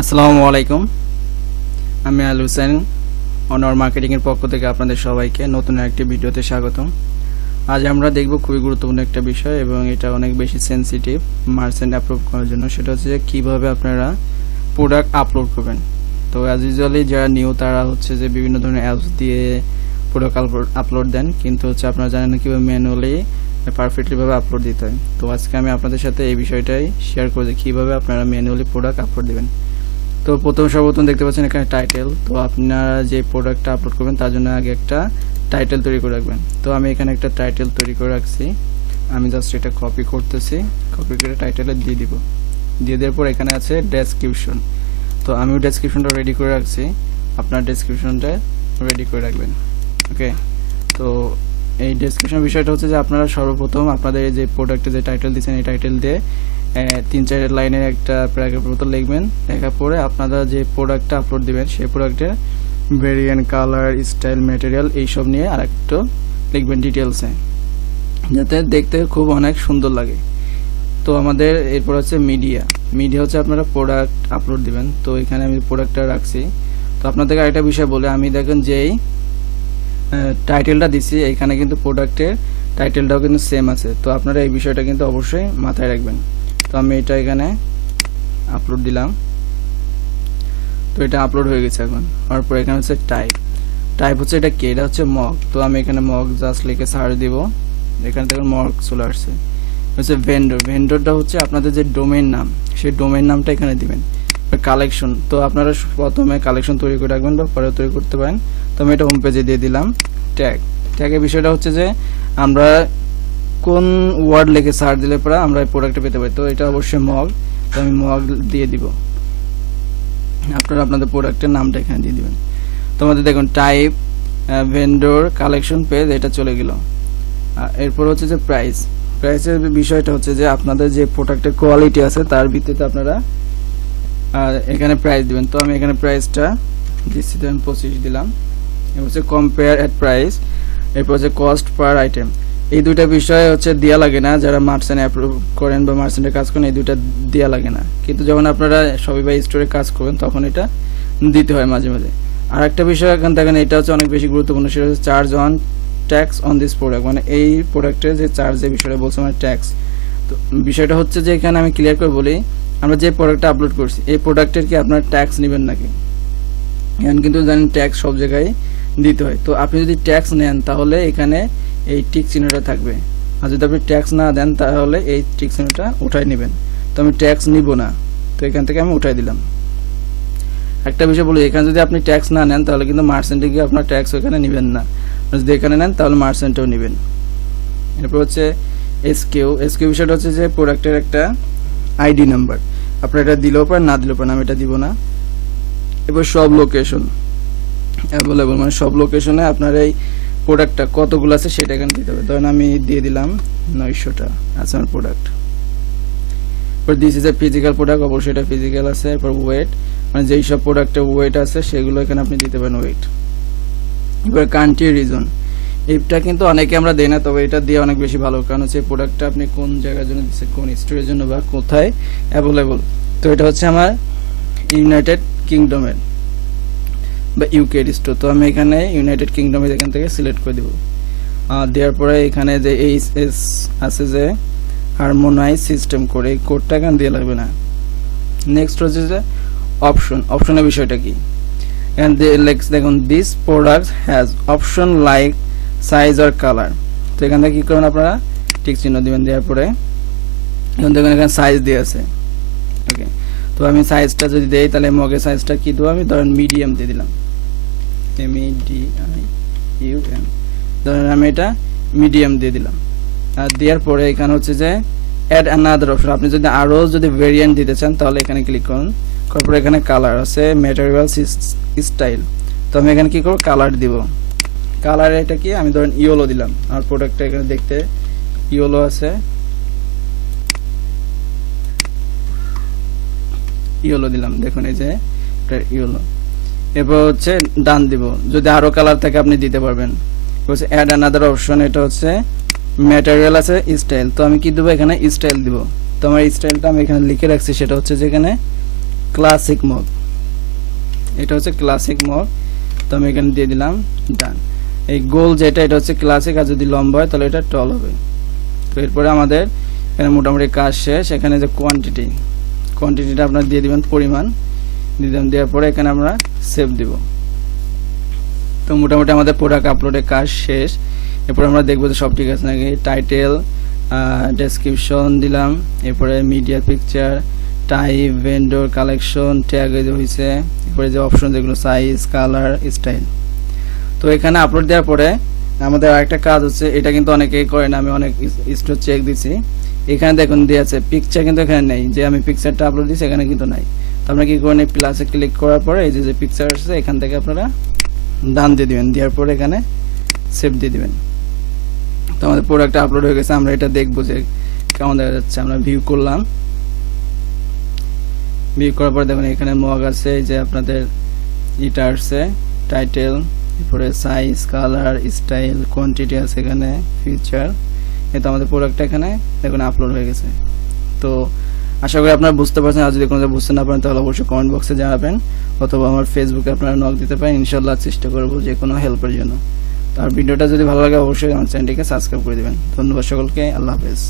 আসসালামু আলাইকুম, আমি আল হোসেন অনর মার্কেটিংয়ের পক্ষ থেকে আপনাদের সবাইকে নতুন একটি ভিডিওতে স্বাগতম। আজ আমরা দেখব খুবই গুরুত্বপূর্ণ একটা বিষয় এবং এটা অনেক বেশি সেনসিটিভ মার্চেন্ট অ্যাপ্রুভ করার জন্য। সেটা হচ্ছে যে কীভাবে আপনারা প্রোডাক্ট আপলোড করবেন। তো অ্যাজ ইউজুয়ালি যারা নিউ তারা হচ্ছে যে বিভিন্ন ধরনের অ্যাপস দিয়ে প্রোডাক্ট আপলোড দেন, কিন্তু হচ্ছে আপনারা জানেন না কীভাবে ম্যানুয়ালি পারফেক্টলিভাবে আপলোড দিতে হয়। তো আজকে আমি আপনাদের সাথে এই বিষয়টাই শেয়ার করছি, কীভাবে আপনারা ম্যানুয়ালি প্রোডাক্ট আপলোড দেবেন। তো সর্বপ্রথম দেখতে পাচ্ছেন এখানে টাইটেল। তো আপনারা যে প্রোডাক্টটা আপলোড করবেন তার জন্য আগে একটা টাইটেল তৈরি করে রাখবেন। তো আমি এখানে একটা টাইটেল তৈরি করে রাখছি, আমি জাস্ট এটা কপি করতেছি, কপি করে টাইটেলে দিয়ে দিব। দিয়ে দেওয়ার পর এখানে আছে ডেসক্রিপশন। তো আমিও ডেসক্রিপশনটা রেডি করে রাখছি, আপনার ডেসক্রিপশনটা রেডি করে রাখবেন। ওকে, তো এই ডেসক্রিপশন বিষয়টা হচ্ছে যে আপনারা সর্বপ্রথম আপনাদের যে প্রোডাক্টে যে টাইটেল দিচ্ছেন এই টাইটেল দিয়ে 3-4 লাইনের একটা প্যারাগ্রাফের মতো লিখবেন। লেখার পরে আপনারা যে প্রোডাক্টটা আপলোড দিবেন সেই প্রোডাক্টের ভেরিয়েন্ট, কালার, স্টাইল, ম্যাটেরিয়াল এইসব নিয়ে আরেকটু লিখবেন ডিটেলসে, যাতে দেখতে খুব অনেক সুন্দর লাগে। তো আমাদের এরপর হচ্ছে মিডিয়া হচ্ছে আপনারা প্রোডাক্ট আপলোড দিবেন। তো এখানে আমি প্রোডাক্টটা রাখছি। তো আপনাদেরকে আরেকটা বিষয় বলে, আমি দেখেন যেই টাইটেলটা দিচ্ছি এখানে কিন্তু প্রোডাক্টের টাইটেলটাও কিন্তু সেম আছে। তো আপনারা এই বিষয়টা কিন্তু অবশ্যই মাথায় রাখবেন। তো আমি এটা এখানে আপলোড দিলাম। তো এটা আপলোড হয়ে গেছে। এখন হওয়ার পর এখানে হচ্ছে টাইপ হচ্ছে এটা কি, এটা হচ্ছে মগ। তো আমি এখানে মগ জাস্ট লিখে সার্চ দিব, এখানে দেখুন মগ চলে আসছে। হচ্ছে ভেন্ডরটা হচ্ছে আপনাদের যে ডোমেইন নাম, সেই ডোমেইন নামটা এখানে দিবেন। কালেকশন, তো আপনারা প্রথমে কালেকশন তৈরি করে রাখবেন বা পরে তৈরি করতে পারেন। তো আমি এটা হোম পেজে দিয়ে দিলাম। ট্যাগের বিষয়টা হচ্ছে যে আমরা কোন ওয়ার্ড লিখে সার্চ দিলে পরে আমরা এই প্রোডাক্টটা পেতে পারি। তো এটা অবশ্যই মগ, তো আমি মগ দিয়ে দিব। আপনারা আপনাদের প্রোডাক্টের নামটা এখানে দিয়ে দিবেন। তোমাদের দেখুন টাইপ, ভেন্ডর, কালেকশন, পেজ এটা চলে গেল। এরপর হচ্ছে যে প্রাইসের বিষয়টা হচ্ছে যে আপনাদের যে প্রোডাক্টের কোয়ালিটি আছে তার ভিত্তিতে আপনারা এখানে প্রাইস দিবেন। তো আমি এখানে প্রাইসটা দিচ্ছি, তো আমি 25 দিলাম। এরপর হচ্ছে কম্পেয়ার এট প্রাইস, এরপর হচ্ছে কস্ট পার আইটেম। এই দুইটা বিষয় হচ্ছে দেওয়া লাগে না, যারা মার্চেন্ট অ্যাপ্রুভ করেন বা মার্চেন্টে কাজ করেন এই দুইটা দেওয়া লাগে না, কিন্তু যখন আপনারা শপিফাই স্টোরে কাজ করবেন তখন এটা দিতে হয় মাঝে মাঝে। আর একটা বিষয় এখানে দেখেন, এটা হচ্ছে অনেক বেশি গুরুত্বপূর্ণ, সেটা হচ্ছে charge on tax on this product. মানে এই প্রোডাক্টের যে চার্জ, যে বিষয়টা বলছে মানে ট্যাক্স। তো বিষয়টা হচ্ছে যে এখানে আমি ক্লিয়ার করে বলি, আমরা যে প্রোডাক্টটা আপলোড করছি এই প্রোডাক্টের কি আপনার ট্যাক্স নেবেন নাকি। এখন কিন্তু জানেন ট্যাক্স সব জায়গায় দিতে হয়। তো আপনি যদি ট্যাক্স নেন তাহলে এখানে এই টিক চিহ্নটা থাকবে, আর যদি আপনি ট্যাক্স না দেন তাহলে এই টিক চিহ্নটা উঠাই নেবেন। তো আমি ট্যাক্স নিব না, তো এখান থেকে আমি উঠাই দিলাম। একটা বিষয় বলি, এখানে যদি আপনি ট্যাক্স না নেন তাহলে কিন্তু মার্চেন্টে গিয়ে আপনার ট্যাক্স ওখানে নেবেন না, যদি এখানে নেন তাহলে মার্চেন্টেও নেবেন। এরপর হচ্ছে এসকিউ বিষয়টা হচ্ছে যে প্রোডাক্টের একটা আইডি নাম্বার, আপনার এটা দিলেও পারেন না দিলেও পারেন, আমি এটা দিব না। এরপর সব লোকেশন অ্যাভেলেবল, মানে সব লোকেশনে আপনার এই প্রোডাক্টটা কতগুলো আছে সেটা এখানে দিতে হবে। ধরেন আমি দিয়ে দিলাম 900টা আছে আমার প্রোডাক্ট। এরপর this is a physical product, অবশ্যই এটা ফিজিক্যাল আছে। এরপর ওয়েট, মানে যেই সব প্রোডাক্টের ওয়েট আছে সেগুলো এখানে আপনি দিতে পারেন ওয়েট। এবার কান্ট্রি, রিজন, এটা কিন্তু অনেকে আমরা দেই না, তবে এটা দিয়ে অনেক বেশি ভালো, কারণ হচ্ছে প্রোডাক্টটা আপনি কোন জায়গার জন্য দিচ্ছেন, কোন স্টোরের জন্য বা কোথায় অ্যাভেলেবল। তো এটা হচ্ছে আমার ইউনাইটেড কিংডমের বা ইউকের স্টোর। তো আমি এখানে ইউনাইটেড কিংডমের এখান থেকে সিলেক্ট করে দেবো। দেওয়ার পরে এখানে যে এইচ আছে যে হারমোনাইজ সিস্টেম করে, এই কোডটা এখানে দিয়ে লাগবে না। নেক্সট হচ্ছে যে অপশনের বিষয়টা কি, দেখুন this product has option like size আর কালার। তো এখান থেকে কি করবেন, আপনারা টিক চিহ্ন দিবেন। দেওয়ার পরে এখন দেখুন এখানে সাইজ দিয়ে আছে। ওকে, তো আমি সাইজটা যদি দেই তাহলে মগের সাইজটা কি দেবো, আমি ধরেন মিডিয়াম দিয়ে দিলাম, MEDIUM। ধরেন আমি এটা মিডিয়াম দিয়ে দিলাম। আর দেওয়ার পরে এখানে হচ্ছে যে অ্যাড অ্যানাদার অপশন, আপনি যদি আরও যদি ভেরিয়েন্ট দিতে চান তাহলে এখানে ক্লিক করুন। তারপরে এখানে কালার আছে, ম্যাটেরিয়াল, স্টাইল। তো আমি এখানে কি করব, কালার দিব। কালার এটা কি, আমি ধরেন ইয়েলো দিলাম। আর প্রোডাক্টটা এখানে দেখতে ইয়েলো আছে, ইয়েলো দিলাম, দেখুন এই যে এটা ইয়েলো। এরপর হচ্ছে ডান দিব, যদি আরো কালার থাকে আপনি দিতে পারবেন। হচ্ছে অ্যাড অ্যানাদার অপশন, এটা হচ্ছে ম্যাটেরিয়াল আছে, স্টাইল। তো আমি কি দেবো, এখানে স্টাইল দিব। তো আমার স্টাইলটা আমি এখানে লিখে রাখছি, সেটা হচ্ছে যেখানে ক্লাসিক মগ, এটা হচ্ছে ক্লাসিক মগ। তো আমি এখানে দিয়ে দিলাম ডান। এই গোল যেটা এটা হচ্ছে ক্লাসিক, আর যদি লম্বা হয় তাহলে এটা টল হবে। তো এরপরে আমাদের এখানে মোটামুটি কাজ শেষ। এখানে যে কোয়ান্টিটিটা আপনারা দিয়ে দিবেন, পরিমাণ দিলাম, দেওয়ার পরে এখানে আমরা সেভ দিব। তো মোটামুটি আমাদের প্রোডাক্ট আপলোডের কাজ শেষ। এরপর আমরা দেখবো যে সব ঠিক আছে নাকি। টাইটেল, ডেসক্রিপশন দিলাম, এরপরে media picture, type, vendor, collection, tag হয়েছে, এরপরে যে অপশন যেগুলো সাইজ, কালার, স্টাইল। তো এখানে আপলোড দেওয়ার পরে আমাদের আরেকটা কাজ হচ্ছে, এটা কিন্তু অনেকেই করে না, আমি অনেক স্টোর চেক দিচ্ছি। এখানে দেখুন দিয়ে আছে পিকচার, কিন্তু এখানে নেই, যে আমি পিকচারটা আপলোড দিচ্ছি এখানে কিন্তু নাই। তো আমরা কি করেন, এই প্লাসে ক্লিক করার পরে এই যে পিকচার আসছে এখান থেকে আপনারা ডান দিয়ে দিবেন, দেওয়ার পরে এখানে সেভ দিয়ে দিবেন। তো আমাদের প্রোডাক্টটা আপলোড হয়ে গেছে। আমরা এটা দেখবো যে কেমন দেখা যাচ্ছে। আমরা ভিউ করলাম, ভিউ করার পর দেখুন এখানে মগ আছে, যে আপনাদের এটা আসছে টাইটেল, এরপরে সাইজ, কালার, স্টাইল, কোয়ান্টিটি আছে এখানে, ফিচার। এটা আমাদের প্রোডাক্টটা এখানে দেখুন আপলোড হয়ে গেছে। তো আশা করি আপনারা বুঝতে পারছেন। আর যদি কোনো বুঝতে না পারেন তাহলে অবশ্যই কমেন্ট বক্সে জানাবেন, অথবা আমার ফেসবুকে আপনারা নক দিতে পারেন। ইনশাল্লাহ চেষ্টা করবো যে কোনো হেল্পের জন্য। আর ভিডিওটা যদি ভালো লাগে অবশ্যই আমার চ্যানেলটিকে সাবস্ক্রাইব করে দেবেন। ধন্যবাদ সকলকে, আল্লাহ হাফেজ।